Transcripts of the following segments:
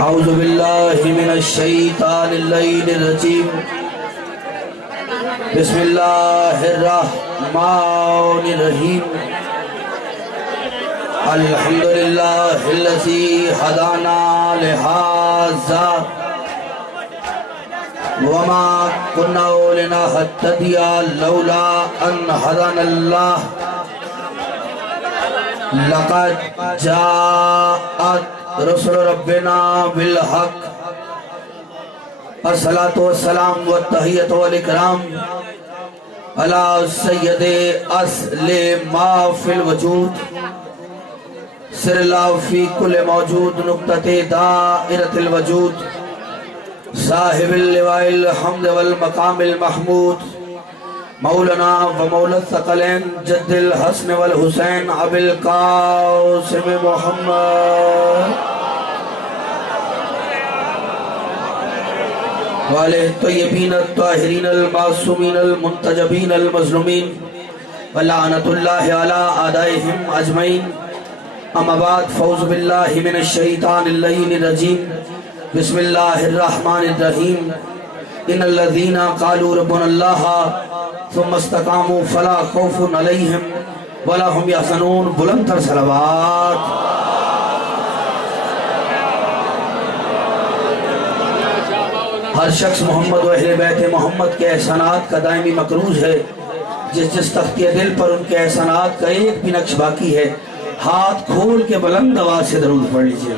اعوذ باللہ من الشیطان اللعین الرجیم بسم اللہ الرحمن الرحیم الحمدللہ الذی ہدانا لہذا وما كنا لنهتدي لولا ان هدانا الله لقد جاءت رسول ربنا بالحق الصلاة والسلام والتحیۃ والاکرام علی سید اصل ما فی الوجود سر اللہ فی کل موجود نقطۃ دائرۃ الوجود صاحب اللواء الحمد والمقام المحمود مولانا و مولا الثقلین جد الحسن والحسین ابی القاسم محمد والہ الطیبین الطاہرین المعصومین المنتجبین المظلومین ولعنت اللہ علی اعدائہم اجمعین اما بعد فاعوذ باللہ من الشیطان اللعین الرجیم بسم اللہ الرحمن الرحیم ان الذین قالوا ربنا اللہ ثم استقاموا فلا خوف علیہم ولا هم یحزنون بلند تر صلوات ہر شخص محمد و اہل بیت محمد کے احسانات کا دائمی مقروض ہے جس تختی دل پر ان کے احسانات کا ایک بھی نقش باقی ہے ہاتھ کھول کے بلند آواز سے درود پڑھ لیجئے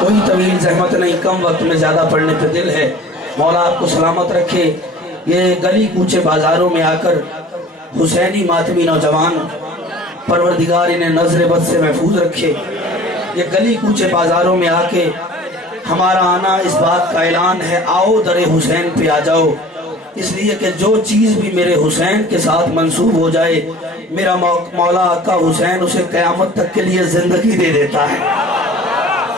کوئی طویل زحمت نہیں کم وقت میں زیادہ پڑھنے پہ دل ہے مولا آپ کو سلامت رکھے یہ گلی کوچے بازاروں میں آ کر حسینی ماتمی نوجوان پروردگار انہیں نظر بد سے محفوظ رکھے یہ گلی کوچے بازاروں میں آ کے ہمارا آنا اس بات کا اعلان ہے آؤ در حسین پہ آ جاؤ اس لیے کہ جو چیز بھی میرے حسین کے ساتھ منسوب ہو جائے میرا مولا آقا حسین اسے قیامت تک کے لیے زندگی دے دیتا ہے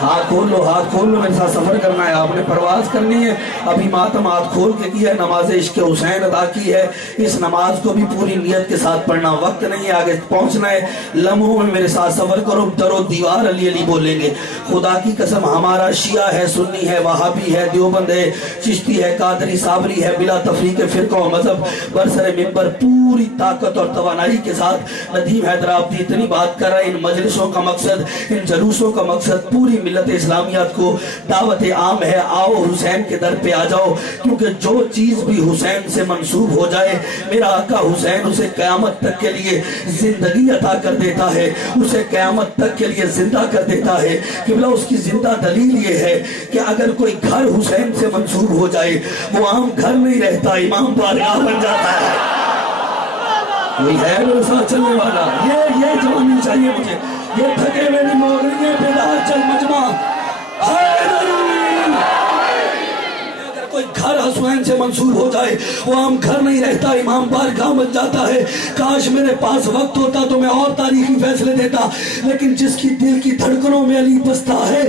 ہاتھ کھول لو میرے ساتھ سفر کرنا ہے آپ نے پرواز کرنی ہے ابھی ماتم ہاتھ کھول کے کیا ہے نماز عشق حسین ادا کی ہے اس نماز کو بھی پوری نیت کے ساتھ پڑھنا وقت نہیں ہے آگے پہنچنا ہے لمحوں میں میرے ساتھ سفر کرو در و دیوار علی علی بولیں گے خدا کی قسم ہمارا شیعہ ہے سنی ہے وہابی ہے دیوبند ہے چشتی ہے قادری صابری ہے بلا تفریق فرقہ و مذہب برسر ممبر پوری طاقت اور توانائی کے ساتھ ندیم حیدر آبادی اتنی بات کر رہا ہے ان مجلسوں کا مقصد ان جلوسوں کا مقصد پوری ملت اسلامیات کو دعوت عام ہے آؤ حسین کے در پہ آ جاؤ کیونکہ جو چیز بھی حسین سے منسوب ہو جائے میرا آقا حسین اسے قیامت تک کے لیے زندگی عطا کر دیتا ہے اسے قیامت تک کے لیے زندہ کر دیتا ہے قبلہ اس کی زندہ دلیل یہ ہے کہ اگر کوئی گھر حسین سے منسوب ہو جائے وہ عام گھر نہیں رہتا امام بارگاہ بن جاتا ہے کوئی ہے میرے ساتھ چلنے والا یہ جوانی چاہیے مجھے یہ تھکے میری موریے بلال چل مجمع حیدری اگر کوئی گھر حسین سے منسوب ہو جائے وہ عام گھر نہیں رہتا امام بارگاہ بن جاتا ہے کاش میرے پاس وقت ہوتا تو میں اور تاریخی فیصلے دیتا لیکن جس کی دل کی دھڑکنوں میں علی بستا ہے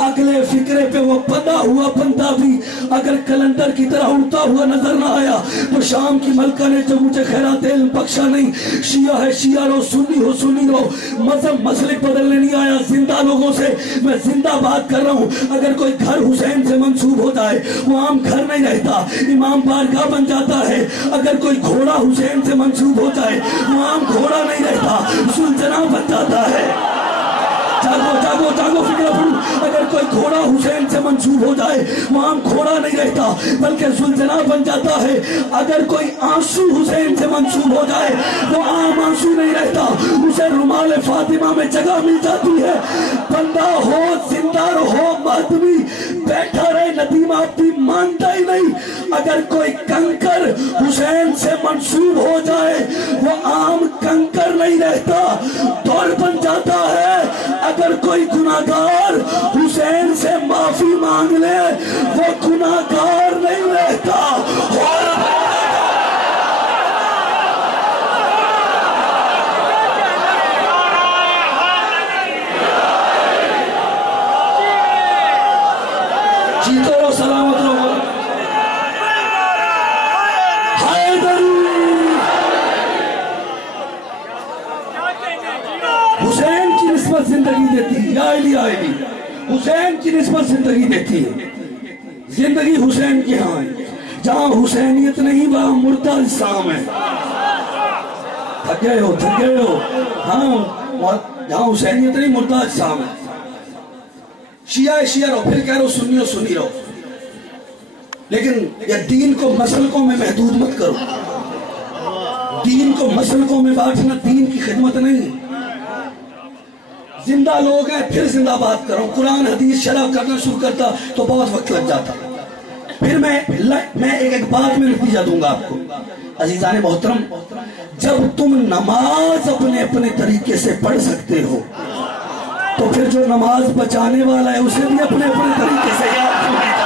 اگلے فکرے پہ وہ بندہ ہوا بندہ بھی اگر کلندر کی طرح اڑتا ہوا نظر نہ آیا تو شام کی ملکہ نے جو مجھے خیرات علم بخشا نہیں شیعہ ہے شیعہ رہو سنی رہو مذہب مسلک بدلنے نہیں آیا زندہ لوگوں سے میں زندہ بات کر رہا ہوں اگر کوئی گھر حسین سے منسوب ہو جائے وہ عام گھر نہیں رہتا امام بارگاہ بن جاتا ہے اگر کوئی گھوڑا حسین سے منسوب ہو جائے وہ عام گھوڑا نہیں رہتا سلطنہ بن جاتا ہے جاگو فکر پڑھو اگر کوئی گھوڑا حسین سے منسوب ہو جائے وہ عام گھوڑا نہیں رہتا بلکہ زلزلہ بن جاتا ہے اگر کوئی آنسو حسین سے منسوب ہو جائے وہ عام آنسو نہیں رہتا اسے رومال فاطمہ میں جگہ مل جاتی ہے بندہ ہو زندہ ہو ماتمی بیٹھا رہے ندیم آبدی مانتا ہی نہیں اگر کوئی کنکر حسین سے منسوب ہو جائے وہ عام کنکر نہیں رہتا دور بن جاتا ہے اگر کوئی گناہگار حسین سے معافی مانگ لے وہ گناہگار نہیں رہتا جیتو رو سلامت رو حیدری حسین کی نسبت زندگی دیتی ہے، زندگی حسین کی ہاں ہے، جہاں حسینیت نہیں وہاں مردہ اسلام ہے۔ تھک گئے ہو، ہاں جہاں حسینیت نہیں مردہ اسلام ہے۔ شیعہ رہو، پھر کہہ رہو سنی رہو، لیکن یہ دین کو مسلکوں میں محدود مت کرو، دین کو مسلکوں میں بانٹنا دین کی خدمت نہیں۔ زندہ لوگ ہیں پھر زندہ بات کرو، قرآن حدیث شرح کرنا شروع کرتا تو بہت وقت لگ جاتا۔ پھر میں ایک بات میں نتیجہ دوں گا آپ کو عزیزان محترم، جب تم نماز اپنے طریقے سے پڑھ سکتے ہو تو پھر جو نماز بچانے والا ہے اسے بھی اپنے طریقے سے یاد کرنا ہے۔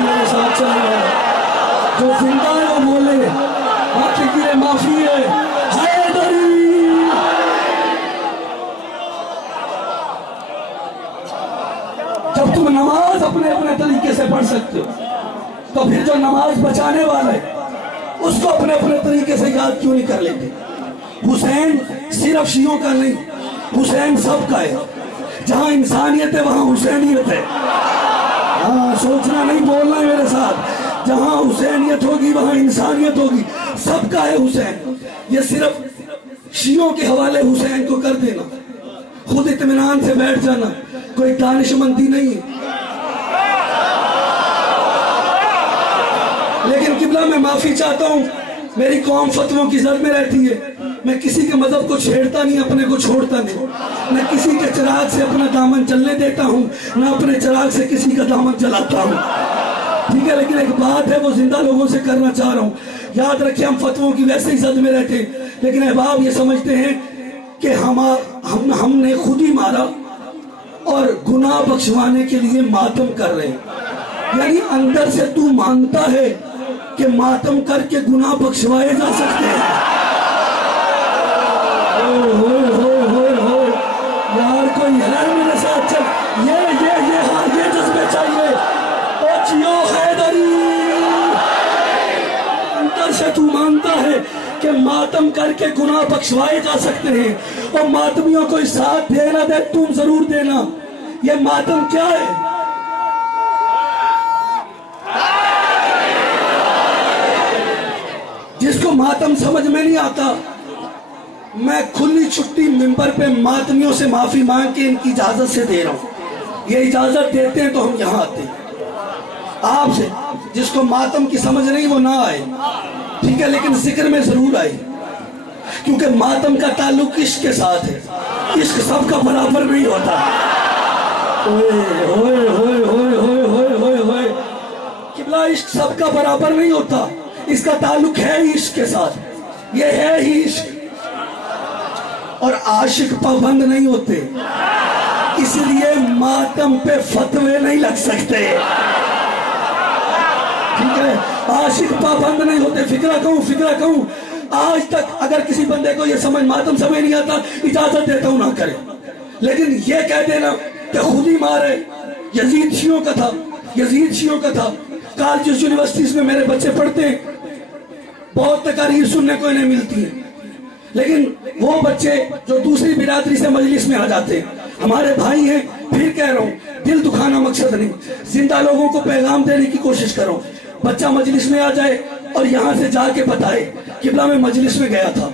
میرے ساتھ چل رہا ہے، جو زندہ ہے وہ بولے باقی کی معافی ہے، حیدری۔ جب تم نماز اپنے طریقے سے پڑھ سکتے ہو تو پھر جو نماز بچانے والا ہے اس کو اپنے طریقے سے یاد کیوں نہیں کر لیتے؟ حسین صرف شیعوں کا نہیں، حسین سب کا ہے، جہاں انسانیت ہے وہاں حسینیت ہے۔ ہاں سوچنا نہیں، بولنا ہے میرے ساتھ، جہاں حسینیت ہوگی وہاں انسانیت ہوگی، سب کا ہے حسین۔ یہ صرف شیعوں کے حوالے حسین کو کر دینا، خود اطمینان سے بیٹھ جانا کوئی دانش مندی نہیں ہے۔ لیکن قبلہ میں معافی چاہتا ہوں، میری قوم فتووں کی زد میں رہتی ہے، میں کسی کے مذہب کو چھیڑتا نہیں، اپنے کو چھوڑتا نہیں، میں کسی کے چراغ سے اپنا دامن چلنے دیتا ہوں، نہ اپنے چراغ سے کسی کا دامن چلاتا ہوں، ٹھیک ہے؟ لیکن ایک بات ہے وہ زندہ لوگوں سے کرنا چاہ رہا ہوں، یاد رکھیں ہم فتووں کی ویسے ہی زد میں رہتے ہیں، لیکن احباب یہ سمجھتے ہیں کہ ہم نے خود ہی مارا اور گناہ بخشوانے کے لیے ماتم کر رہے ہیں، یعنی اندر سے تو مانتا ہے کہ ماتم کر کے گناہ بخشوائے جا سکتے ہیں۔ یار کوئی ہے میرے ساتھ چل، یہ جذبے چاہیے، جیو حیدری۔ اندر سے تو مانتا ہے کہ ماتم کر کے گناہ بخشوائے جا سکتے ہیں، اور ماتمیوں کو ساتھ دے نہ دے تم ضرور دینا۔ یہ ماتم کیا ہے؟ جس کو ماتم سمجھ میں نہیں آتا، میں کھلی چھٹی ممبر پہ ماتمیوں سے معافی مانگ کے ان کی اجازت سے دے رہا ہوں، یہ اجازت دیتے ہیں تو ہم یہاں آتے ہیں آپ سے۔ جس کو ماتم کی سمجھ نہیں وہ نہ آئے، ٹھیک ہے؟ لیکن ذکر میں ضرور آئے، کیونکہ ماتم کا تعلق عشق کے ساتھ ہے، عشق سب کا برابر نہیں ہوتا۔ قبلہ عشق سب کا برابر نہیں ہوتا، اس کا تعلق ہے ہی عشق کے ساتھ، یہ ہے ہی عشق، اور عاشق پابند نہیں ہوتے، اس لیے ماتم پہ فتوے نہیں لگ سکتے، ٹھیک ہے؟ عاشق پابند نہیں ہوتے۔ فکرہ کہوں آج تک اگر کسی بندے کو یہ ماتم سمجھ نہیں آتا، اجازت دیتا ہوں نہ کرے، لیکن یہ کہہ دینا کہ خود ہی مارے، یزید شیعوں کا تھا، کالجز یونیورسٹیز میں میرے بچے پڑھتے ہیں، بہت تقاریر سننے کو انہیں ملتی ہیں، لیکن وہ بچے جو دوسری برادری سے مجلس میں آ جاتے ہیں ہمارے بھائی ہیں، پھر کہہ رہا ہوں دل دکھانا مقصد نہیں، زندہ لوگوں کو پیغام دینے کی کوشش کرو۔ بچہ مجلس میں آ جائے اور یہاں سے جا کے بتائے قبلہ میں مجلس میں گیا تھا،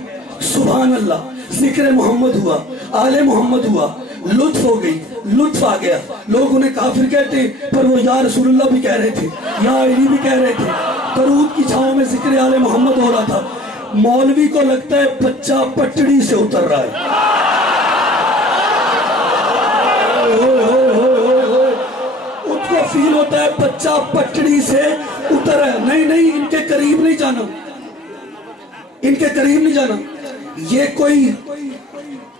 سبحان اللہ، ذکر محمد ہوا، آل محمد ہوا، لطف ہو گئی، لطف آ گیا، لوگ انہیں کافر کہتے ہیں پر وہ یا رسول اللہ بھی کہہ رہے تھے، یا علی بھی کہہ رہے تھے، درود کی چھاؤں میں ذکر آل محمد ہو رہا تھا۔ مولوی کو لگتا ہے بچہ پٹڑی سے اتر رہا ہے، اس کو فیل ہوتا ہے بچہ پٹڑی سے اتر ہے۔ نہیں، ان کے قریب نہیں جانا، یہ کوئی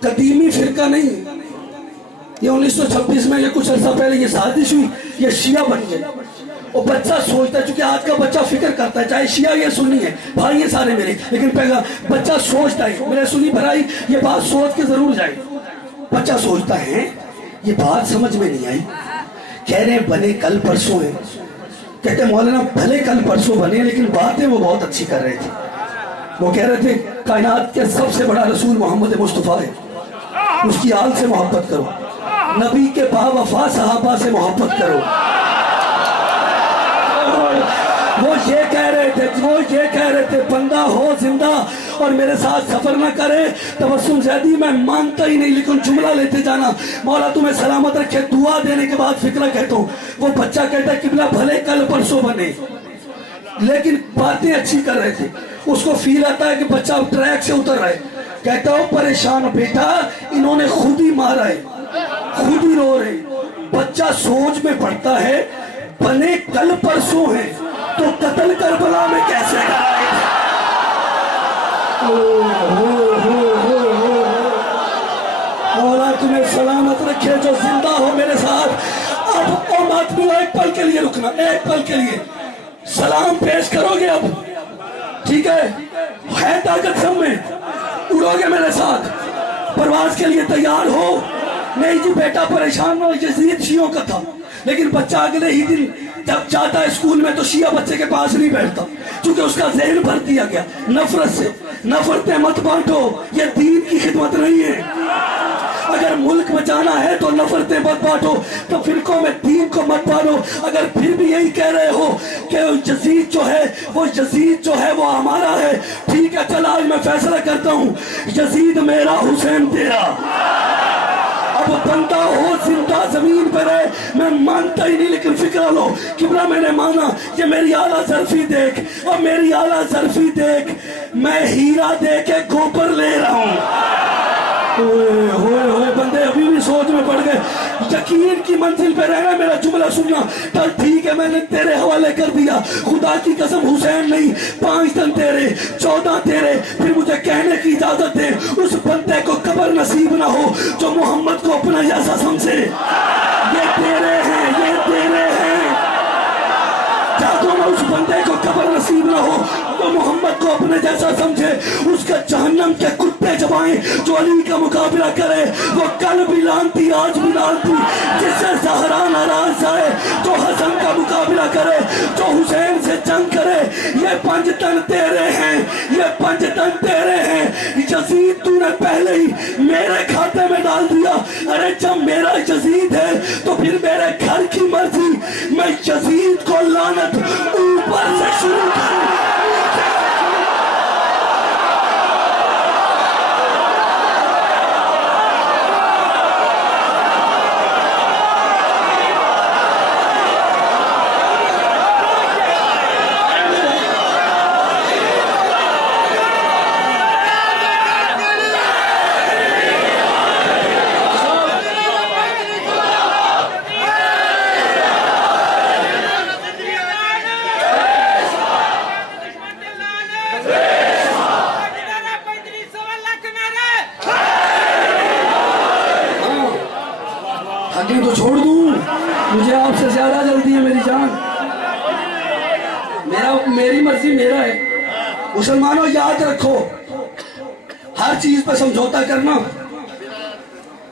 قدیمی فرقہ نہیں، یہ 1926 میں یہ کچھ عرصہ پہلے یہ سازش ہوئی، یہ شیعہ بن گئے۔ اور بچہ سوچتا ہے، چونکہ آج کا بچہ فکر کرتا ہے، چاہے شیعہ یا سنی ہے، بھائی ہیں سارے میرے، لیکن پہلا بچہ سوچتا ہے، میرے سنی بھرائی یہ بات سوچ کے ضرور جائے، بچہ سوچتا ہے یہ بات سمجھ میں نہیں آئی، کہہ رہے ہیں بنے کل پرسوں ہیں، کہتے ہیں مولانا بھلے کل پرسوں بنے لیکن باتیں وہ بہت اچھی کر رہے تھے، وہ کہہ رہے تھے کائنات کے سب سے بڑا رسول محمد مصطفیٰ ہے، اس کی آل سے محبت کرو، نبی کے باوفا صحابہ سے محبت کرو۔ وہ یہ کہہ رہے تھے بندہ ہو زندہ اور میرے ساتھ سفر نہ کرے، تبسم زیدی میں مانتا ہی نہیں، لیکن جملہ لیتے جانا، مولا تمہیں سلامت رکھے، دعا دینے کے بعد فکرہ کہتا ہوں۔ وہ بچہ کہتا ہے قبلہ بھلے کل پرسوں بنے، لیکن باتیں اچھی کر رہے تھے، اس کو فیل آتا ہے کہ بچہ ٹریک سے اتر رہا ہے، کہتا ہو پریشان بیٹا انہوں نے خود ہی مارا ہے، خود ہی رو رہے۔ بچہ سوچ میں پڑتا ہے بنے کل پرسوں ہیں تو قتل کربلا میں کیسے آئے؟ مولا تمہیں سلامت رکھے جو زندہ ہو میرے ساتھ۔ اب ماتمیوں ایک پل کے لیے رکنا، ایک پل کے لیے سلام پیش کرو گے اب، ٹھیک ہے طاقت سب میں، اڑو گے میرے ساتھ، پرواز کے لیے تیار ہو؟ نہیں جی بیٹا پریشان ہو، یزید شیعوں کا تھا، لیکن بچہ اگلے ہی دن جب جاتا ہے اسکول میں تو شیعہ بچے کے پاس نہیں بیٹھتا، چونکہ اس کا ذہن بھر دیا گیا نفرت سے۔ نفرتیں مت بانٹو، یہ دین کی خدمت نہیں ہے۔ اگر ملک بچانا ہے تو نفرتیں مت بانٹو، تو فرقوں میں دین کو مت بانٹو۔ اگر پھر بھی یہی کہہ رہے ہو کہ یزید جو ہے وہ ہمارا ہے، ٹھیک ہے، چل آج میں فیصلہ کرتا ہوں، یزید میرا حسین تیرا۔ اب بندہ ہو زندہ زمین پر ہے، میں مانتا ہی نہیں، لیکن فکر لو قبلہ میں نے مانا، یہ میری اعلیٰ ظرفی دیکھ، اور میری اعلیٰ ظرفی دیکھ، میں ہیرا دے کے گوبر لے رہا ہوں۔ ہوئے بندے ابھی بھی سوچ میں پڑ گئے، یقین کی منزل پہ رہنا، میرا جملہ سننا، چل ٹھیک ہے میں نے تیرے حوالے کر دیا، خدا کی قسم حسین نہیں، 5 دن تیرے، 14 تیرے، پھر مجھے کہنے کی اجازت دے اس بندے کو قبر نصیب نہ ہو جو محمد کو اپنا جیسا سمجھے۔ یہ تیرے ہیں، یہ تیرے ہیں، چاہتوں میں اس بندے کو قبر نصیب نہ ہو تو محمد کو اپنے جیسا سمجھے، اس کا جہنم کے کتے چبائیں جو علی کا مقابلہ کرے، وہ کل بھی لانتی آج بھی لانتی، جس سے زہرا ناراض جائے تو حسن کا مقابلہ کرے، جو حسین سے جنگ کرے۔ یہ 5 تن تیرے ہیں، یہ 5 تن تیرے ہیں، یزید تو نے پہلے ہی میرے کھاتے میں ڈال دیا۔ ارے جب میرا یزید ہے تو پھر میرے گھر کی مرضی، میں یزید کو لعنت اوپر سے شروع کروں۔ تو چھوڑ دوں، مجھے آپ سے زیادہ جلدی ہے میری جان، میری مرضی میرا ہے۔ مسلمانوں یاد رکھو، ہر چیز پہ سمجھوتا کرنا،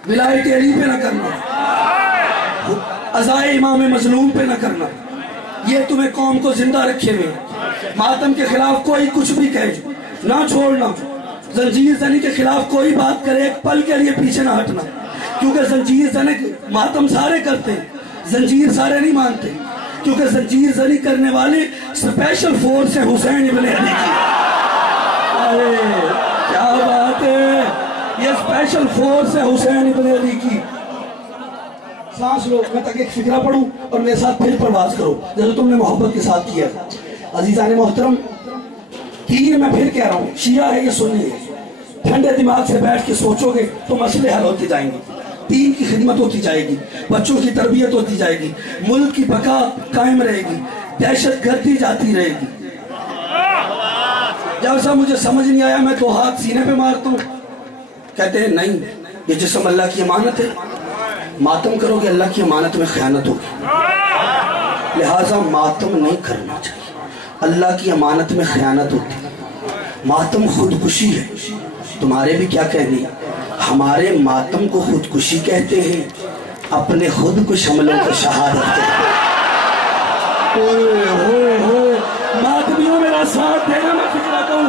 ولایت علی پہ نہ کرنا، عزائے امام مظلوم پہ نہ کرنا، یہ تمہیں قوم کو زندہ رکھے ہوئے۔ ماتم کے خلاف کوئی کچھ بھی کہے نہ چھوڑنا، زنجیر زنی کے خلاف کوئی بات کرے ایک پل کے لیے پیچھے نہ ہٹنا، کیونکہ زنجیر زنی ماتم سارے کرتے ہیں، زنجیر سارے نہیں مانتے، کیونکہ زنجیر زنی کرنے والے سپیشل فورس ہیں حسین ابن علی کی۔ کیا بات ہے، یہ سپیشل فورس ہے حسین ابن علی کی۔ سانس لو، میں تک ایک فکرہ پڑھوں اور میرے ساتھ پھر پرواز کرو جیسے تم نے محبت کے ساتھ کیا۔ عزیزان محترم، تین میں پھر کہہ رہا ہوں، شیعہ ہے یہ سنی ہے، ٹھنڈے دماغ سے بیٹھ کے سوچو گے تو مسئلے حل ہوتے جائیں گے، دین کی خدمت ہوتی جائے گی، بچوں کی تربیت ہوتی جائے گی، ملک کی بقا قائم رہے گی، دہشت گردی جاتی رہے گی۔ جب سا مجھے سمجھ نہیں آیا میں 2 ہاتھ سینے پہ مارتا ہوں، کہتے ہیں نہیں یہ جسم اللہ کی امانت ہے، ماتم کرو گے اللہ کی امانت میں خیانت ہوگی، لہٰذا ماتم نہیں کرنا چاہیے، اللہ کی امانت میں خیانت ہوتی ہے۔ ماتم خودکشی ہے، تمہارے بھی کیا کہنے، ہمارے ماتم کو خودکشی کہتے ہیں، اپنے خود کش حملوں کو شہادت کہتے ہیں۔ ماتمیوں میرا ساتھ دینا، میں فکر کرتا ہوں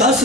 10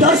10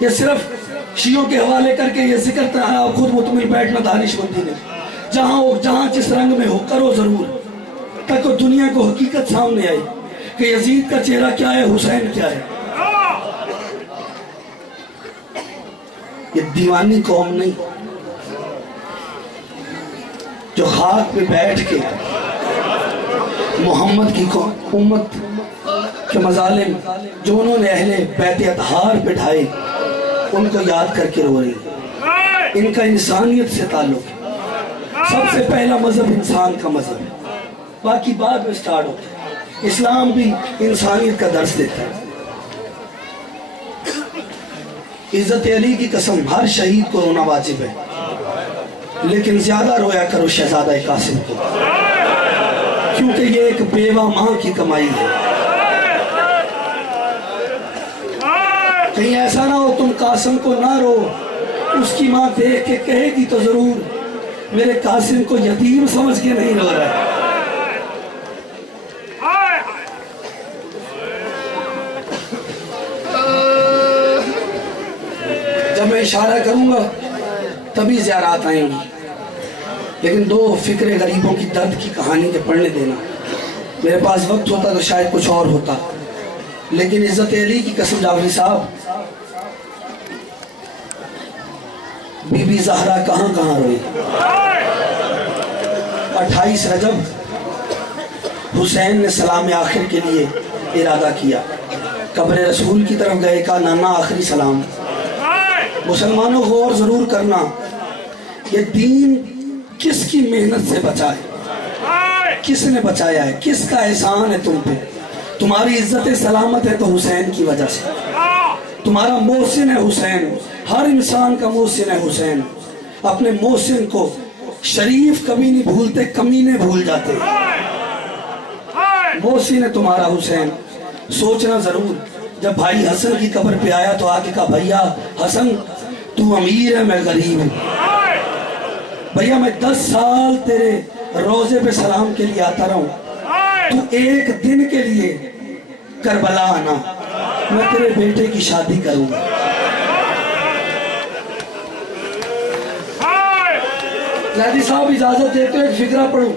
یہ صرف شیعوں کے حوالے کر کے یہ ذکر تھا آپ خود مطمئن بیٹھنا دانش مندی نے جہاں جس رنگ میں ہو کرو ضرور تاکہ دنیا کو حقیقت سامنے آئی کہ یزید کا چہرہ کیا ہے، حسین کیا ہے۔ یہ دیوانی قوم نہیں جو خاک پہ بیٹھ کے محمد کی امت کے مظالم جو انہوں نے اہل بیت اطہار پہ ڈھائے ان کو یاد کر کے رو رہی ہے۔ ان کا انسانیت سے تعلق ہے۔ سب سے پہلا مذہب انسان کا مذہب ہے، باقی بعد میں سٹارٹ ہوتا ہے۔ اسلام بھی انسانیت کا درس دیتا ہے۔ عزت علی کی قسم ہر شہید کو رونا واجب ہے، لیکن زیادہ رویا کرو شہزادہ قاسم کو، کیونکہ یہ ایک بیوہ ماں کی کمائی ہے۔ کہیں ایسا نہ ہو تم قاسم کو نہ رو، اس کی ماں دیکھ کے کہے گی تو ضرور میرے قاسم کو یتیم سمجھ کے نہیں رو رہا ہے۔ جب میں اشارہ کروں گا تبھی زیارات آئیں گی، لیکن دو فکر غریبوں کی درد کی کہانی کے پڑھنے دینا۔ میرے پاس وقت ہوتا تو شاید کچھ اور ہوتا، لیکن عزت علی کی قسم جعفری صاحب، بی بی زہرا کہاں کہاں روئی۔ 28 رجب حسین نے سلام آخر کے لیے ارادہ کیا، قبر رسول کی طرف گئے، کہا نانا آخری سلام۔ مسلمانوں غور ضرور کرنا، یہ دین کس کی محنت سے بچا ہے، کس نے بچایا ہے، کس کا احسان ہے تم پہ؟ تمہاری عزت سلامت ہے تو حسین کی وجہ سے۔ تمہارا محسن ہے حسین، ہر انسان کا محسن ہے حسین۔ اپنے محسن کو شریف کبھی نہیں بھولتے، کمینے بھول جاتے۔ محسن ہے تمہارا حسین۔ سوچنا ضرور، جب بھائی حسن کی قبر پہ آیا تو آگے کہا بھیا حسن تو امیر ہے میں غریب ہوں، بھیا میں 10 سال تیرے روزے پہ سلام کے لیے آتا رہا ہوں، تو ایک دن کے لیے کربلا آنا، میں تیرے بیٹے کی شادی کروں گا۔ زیادی صاحب اجازت دیتے ہو ایک فقرہ پڑھوں۔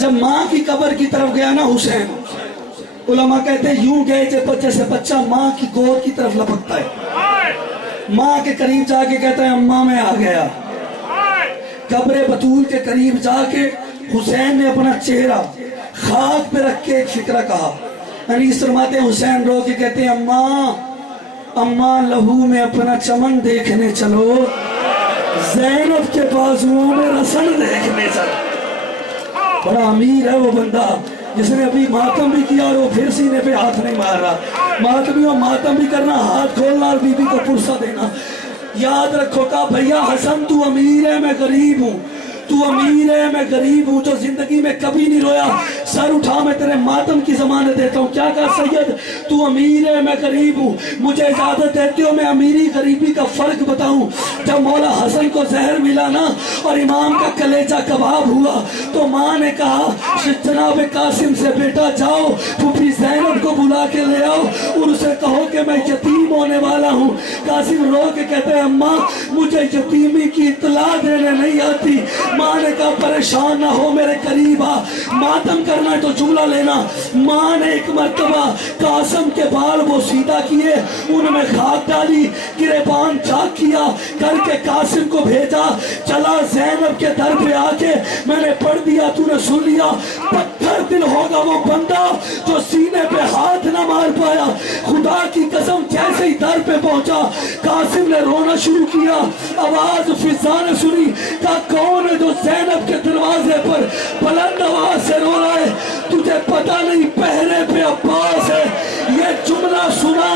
جب ماں کی قبر کی طرف گیا نا حسین، علماء کہتے ہیں یوں گئے جیسے بچہ ماں کی گود کی طرف لپکتا ہے، ماں کے قریب جا کے کہتا ہے اماں میں آ گیا۔ قبر بطول کے قریب جا کے حسین نے اپنا چہرہ خاک پہ رکھ کے ایک فقرہ کہا۔ انیس فرماتے ہیں حسین رو کے کہتے ہیں اماں لہو میں اپنا چمن دیکھنے چلو، زینب کے بازوؤں میں رسن دیکھنے چلو۔ بڑا امیر ہے وہ بندہ جس نے ابھی ماتم بھی کیا اور وہ پھر سینے پہ ہاتھ نہیں مار رہا۔ ماتم بھی کرنا، ہاتھ کھولنا اور بی بی کو پرسہ دینا۔ یاد رکھو کہا بھیا حسن تو امیر ہے میں غریب ہوں، تو امیر ہے میں غریب ہوں، جو زندگی میں کبھی نہیں رویا سر اٹھا میں تیرے ماتم کی ضمانت دیتا ہوں۔ کیا کہا سید تو امیر ہے میں غریب ہوں، مجھے اجازت دیتے ہو میں امیری غریبی کا فرق بتاؤں۔ جب مولا حسن کو زہر ملا نا اور امام کا کلیجہ کباب ہوا تو ماں نے کہا جناب قاسم سے بیٹا جاؤ پھوپھی زینب کو بلا کے لے آؤ اور اسے کہو کہ میں یتیم ہونے والا ہوں۔ قاسم رو کے کہتے ہیں اماں مجھے یتیمی کی اطلاع دینے نہیں آتی۔ ماں نے کہا پریشان نہ ہو میرے قریب آ، ماتم کرنا ہے تو جملہ لینا۔ ماں نے ایک مرتبہ قاسم کے بال وہ سیدھا کیے، ان میں خاک ڈالی، گریبان چاک کیا کر کے قاسم کو بھیجا، چلا زینب کے در پہ آ کے میں نے پڑھ دیا تو نے سن لیا۔ پتھر دل ہوگا وہ بندہ جو سینے پہ ہاتھ نہ مار پایا۔ خدا کی قسم جیسے ہی در پہ پہنچا قاسم نے رونا شروع کیا۔ آواز فضا نے سنی، کہا کون ہے جو زینب کے دروازے پر بلند آواز سے رو رہا ہے؟ تجھے پتہ نہیں پہرے پہ عباس ہے۔ یہ جملہ سنا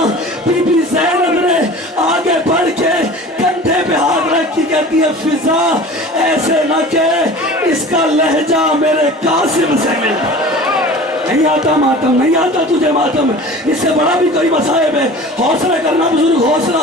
بی بی زینب نے آگے بڑھ کے کندھے پہ ہاتھ رکھ کے کہتی ہے فضا ایسے نہ کہ اس کا لہجہ میرے قاسم سے ملتا۔ نہیں آتا ماتم، نہیں آتا تجھے ماتم، اس سے بڑا بھی کوئی مصائب ہے۔ حوصلہ کرنا بزرگ، حوصلہ۔